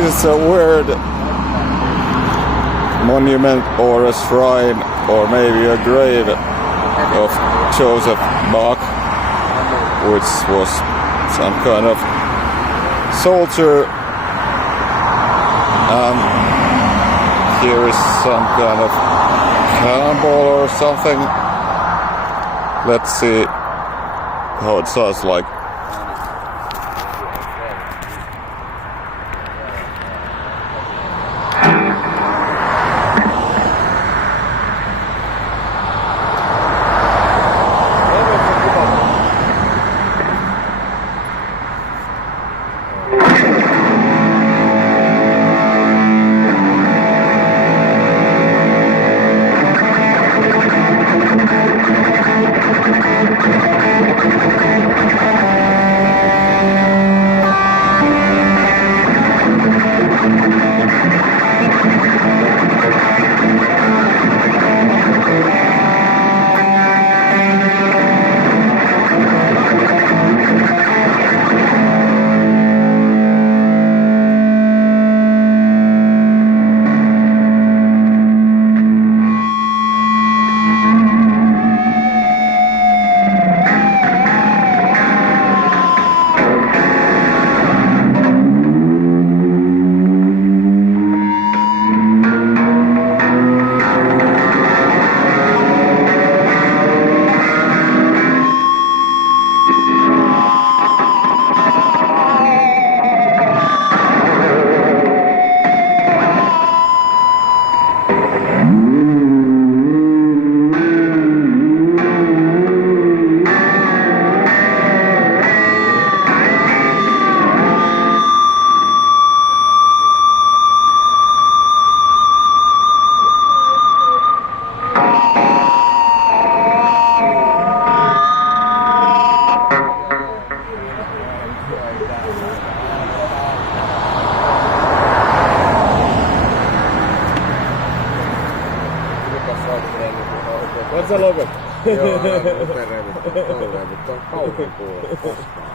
this is a weird monument or a shrine or maybe a grave of Joseph Bach, which was some kind of soldier. Here is some kind of cannonball or something. Let's see how it sounds like. On se loput. Joo, upereivit on kauhean kuulla koskaan.